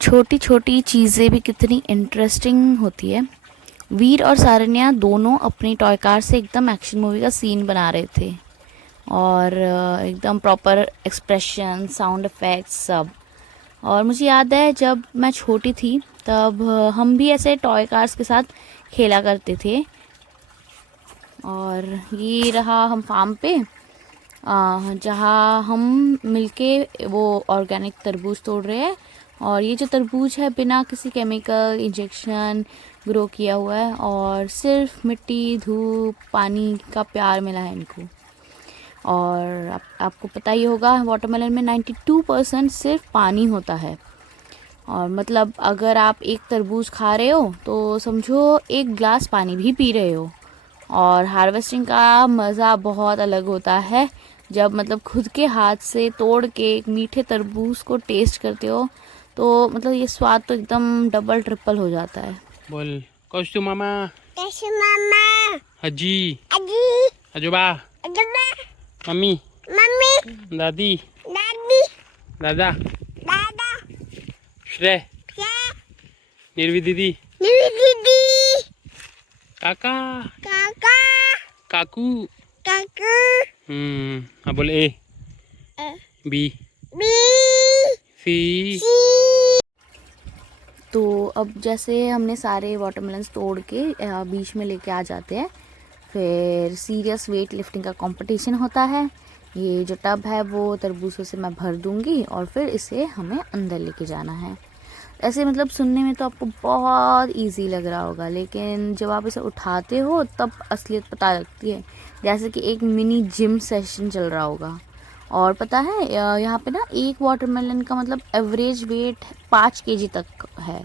छोटी छोटी चीज़ें भी कितनी इंटरेस्टिंग होती है। वीर और सारन्या दोनों अपनी टॉय कार से एकदम एक्शन मूवी का सीन बना रहे थे, और एकदम प्रॉपर एक्सप्रेशन, साउंड इफ़ेक्ट्स सब। और मुझे याद है जब मैं छोटी थी तब हम भी ऐसे टॉय कार्स के साथ खेला करते थे। और ये रहा हम फार्म पे, जहाँ हम मिलके वो ऑर्गेनिक तरबूज तोड़ रहे हैं। और ये जो तरबूज है बिना किसी केमिकल इंजेक्शन ग्रो किया हुआ है, और सिर्फ मिट्टी, धूप, पानी का प्यार मिला है इनको। और आपको पता ही होगा वाटरमेलन में 92% सिर्फ पानी होता है। और मतलब अगर आप एक तरबूज खा रहे हो तो समझो एक ग्लास पानी भी पी रहे हो। और हार्वेस्टिंग का मज़ा बहुत अलग होता है, जब मतलब खुद के हाथ से तोड़ के एक मीठे तरबूज को टेस्ट करते हो, तो मतलब ये स्वाद तो एकदम डबल ट्रिपल हो जाता है। बोल कौस्तु मामा, कैसे मामा, अजी, अजी, आजोबा, अजबा, मम्मी, मम्मी, दादी, दादी, दादा, दादा, श्रेय, क्या, निर्वी दीदी, दीदी, काका, काका, काकू। काकू, हाँ बोल ए, बी, बी, सी। सी। तो अब जैसे हमने सारे वाटरमेलन्स तोड़ के बीच में लेके आ जाते हैं, फिर सीरियस वेट लिफ्टिंग का कंपटीशन होता है। ये जो टब है वो तरबूजों से मैं भर दूंगी और फिर इसे हमें अंदर लेके जाना है। ऐसे मतलब सुनने में तो आपको बहुत इजी लग रहा होगा, लेकिन जब आप इसे उठाते हो तब असलियत पता लगती है, जैसे कि एक मिनी जिम सेशन चल रहा होगा। और पता है यहाँ पे ना एक वाटरमेलन का मतलब एवरेज वेट 5 केजी तक है।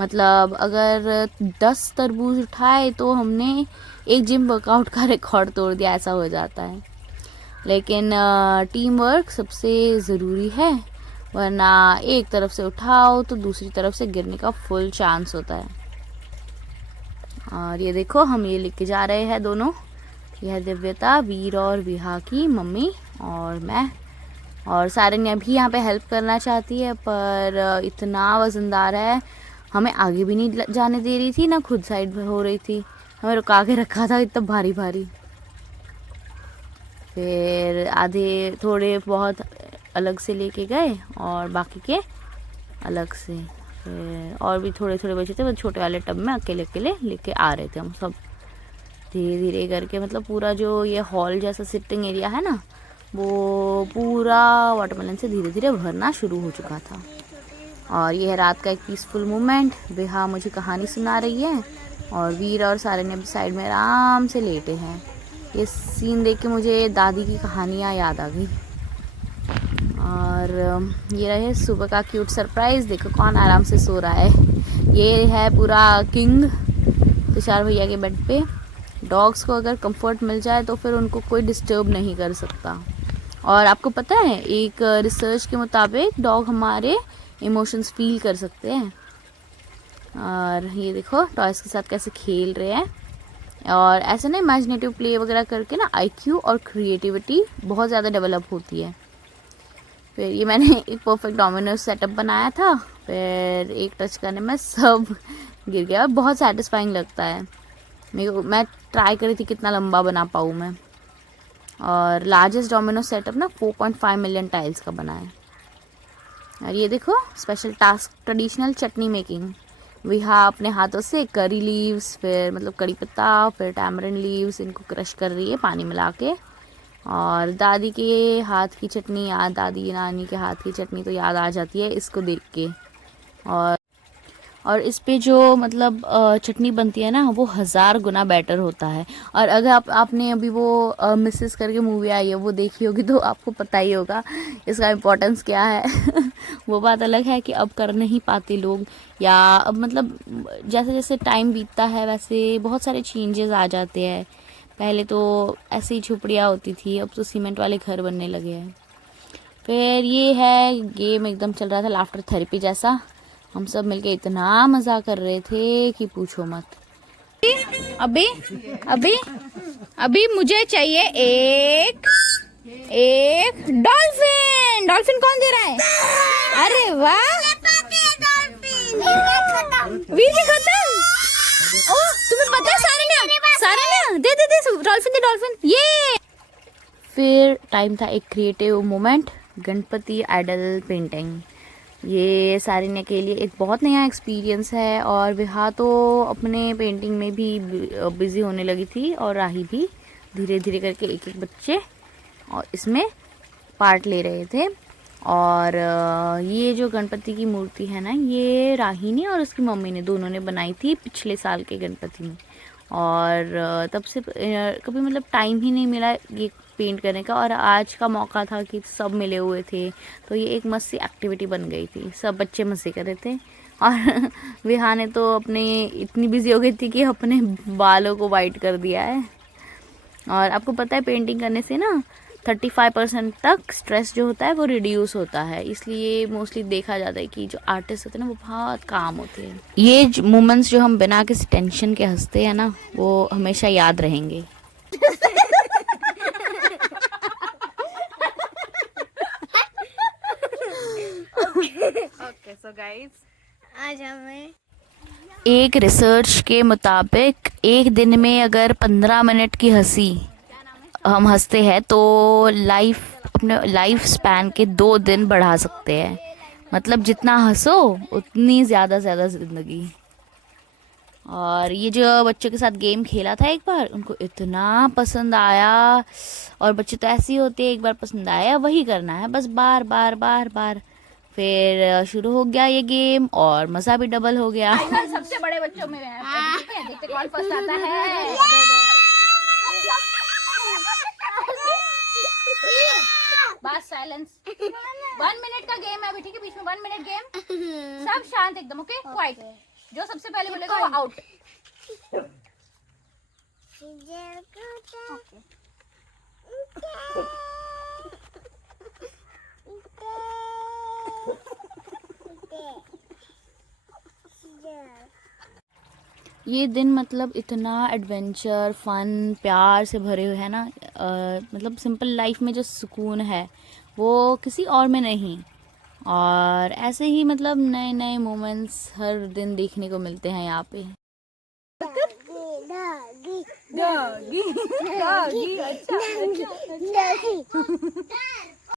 मतलब अगर 10 तरबूज उठाए तो हमने एक जिम वर्कआउट का रिकॉर्ड तोड़ दिया, ऐसा हो जाता है। लेकिन टीम वर्क सबसे ज़रूरी है, वरना एक तरफ से उठाओ तो दूसरी तरफ से गिरने का फुल चांस होता है। और ये देखो हम ये लेके जा रहे हैं दोनों, यह दिव्यता, वीर और विहा की मम्मी और मैं। और सारन्या भी यहाँ पे हेल्प करना चाहती है, पर इतना वजनदार है, हमें आगे भी नहीं जाने दे रही थी, ना खुद साइड हो रही थी, हमें रुका के रखा था, इतना भारी भारी। फिर आधे थोड़े बहुत अलग से लेके गए और बाकी के अलग से, फिर और भी थोड़े थोड़े बचे थे, वो छोटे वाले टब में अकेले अकेले लेके आ रहे थे हम सब धीरे धीरे करके। मतलब पूरा जो ये हॉल जैसा सिटिंग एरिया है ना, वो पूरा वाटरमेलन से धीरे धीरे भरना शुरू हो चुका था। और यह रात का एक पीसफुल मोमेंट, विहा मुझे कहानी सुना रही है और वीर और सारन्या भी साइड में आराम से लेटे हैं। ये सीन देख के मुझे दादी की कहानियाँ याद आ गई। और ये रहे सुबह का क्यूट सरप्राइज़, देखो कौन आराम से सो रहा है। ये है पूरा किंग तुषार भैया के बेड पे। डॉग्स को अगर कंफर्ट मिल जाए तो फिर उनको कोई डिस्टर्ब नहीं कर सकता। और आपको पता है एक रिसर्च के मुताबिक डॉग हमारे इमोशंस फील कर सकते हैं। और ये देखो टॉयज़ के साथ कैसे खेल रहे हैं। और ऐसे ना इमेजिनेटिव प्ले वगैरह करके ना आईक्यू और क्रिएटिविटी बहुत ज़्यादा डेवलप होती है। फिर ये मैंने एक परफेक्ट डोमिनोज सेटअप बनाया था, फिर एक टच करने में सब गिर गया और बहुत सेटिस्फाइंग लगता है। मैं ट्राई करी थी कितना लंबा बना पाऊँ मैं। और लार्जेस्ट डोमिनोज सेटअप ना 4.5 मिलियन टाइल्स का बना है। और ये देखो स्पेशल टास्क, ट्रेडिशनल चटनी मेकिंग। विहा अपने हाथों से करी लीव्स, फिर मतलब कड़ी पत्ता, फिर टैमरिन लीव्स, इनको क्रश कर रही है पानी मिला के। और दादी के हाथ की चटनी याद, दादी नानी के हाथ की चटनी तो याद आ जाती है इसको देख के। और इस पे जो मतलब चटनी बनती है ना, वो 1000 गुना बेटर होता है। और अगर आपने अभी वो मिसेस करके मूवी आई है वो देखी होगी तो आपको पता ही होगा इसका इम्पोर्टेंस क्या है। वो बात अलग है कि अब कर नहीं पाते लोग, या अब मतलब जैसे जैसे टाइम बीतता है वैसे बहुत सारे चेंजेस आ जाते हैं। पहले तो ऐसे ही झुपड़ियाँ होती थी, अब तो सीमेंट वाले घर बनने लगे हैं। फिर ये है गेम एकदम चल रहा था लाफ्टर थेरेपी जैसा, हम सब मिलके इतना मज़ा कर रहे थे कि पूछो मत। अभी अभी अभी मुझे चाहिए एक डॉल्फिन। डॉल्फिन कौन दे रहा है? अरे वाह, वीर जी खत्म। ओह तुम्हें पता है सारे दे डॉल्फिन ये। फिर टाइम था एक creative moment, Ganpati idol painting. ये सारिन्या के लिए एक बहुत नया एक्सपीरियंस है और विहा तो अपने पेंटिंग में भी बिजी होने लगी थी और राही भी धीरे धीरे करके एक एक बच्चे और इसमें पार्ट ले रहे थे। और ये जो गणपति की मूर्ति है ना, ये राही ने और उसकी मम्मी ने दोनों ने बनाई थी पिछले साल के गणपति में। और तब से कभी मतलब टाइम ही नहीं मिला ये पेंट करने का, और आज का मौका था कि सब मिले हुए थे तो ये एक मस्त सी एक्टिविटी बन गई थी। सब बच्चे मज़े कर रहे थे और विहा ने तो अपने इतनी बिजी हो गई थी कि अपने बालों को वाइट कर दिया है। और आपको पता है पेंटिंग करने से ना 35% तक स्ट्रेस जो होता है वो रिड्यूस होता है, इसलिए मोस्टली देखा जाता है कि जो आर्टिस्ट होते हैं ना वो बहुत काम होते हैं। ये मोमेंट्स जो हम बिना किसी टेंशन के हंसते हैं ना, वो हमेशा याद रहेंगे। Okay, so guys, आज हमें एक रिसर्च के मुताबिक एक दिन में अगर 15 मिनट की हंसी हम हंसते हैं तो अपने लाइफ स्पैन के 2 दिन बढ़ा सकते हैं। मतलब जितना हंसो उतनी ज़्यादा ज़िंदगी। और ये जो बच्चों के साथ गेम खेला था एक बार, उनको इतना पसंद आया। और बच्चे तो ऐसे ही होते हैं, एक बार पसंद आया वही करना है बस, बार बार बार बार। फिर शुरू हो गया ये गेम और मज़ा भी डबल हो गया। सबसे बड़े बच्चों में देखते कौन फर्स्ट आता है। बस साइलेंस। 1 मिनट का गेम है अभी, ठीक है? बीच में 1 मिनट गेम, सब शांत एकदम, ओके? क्वाइट। जो सबसे पहले बोलेगा वो आउट। ये दिन मतलब इतना एडवेंचर, फन, प्यार से भरे हुए है ना। मतलब सिंपल लाइफ में जो सुकून है वो किसी और में नहीं। और ऐसे ही मतलब नए नए मोमेंट्स हर दिन देखने को मिलते हैं यहाँ पे। डॉगी अच्छा।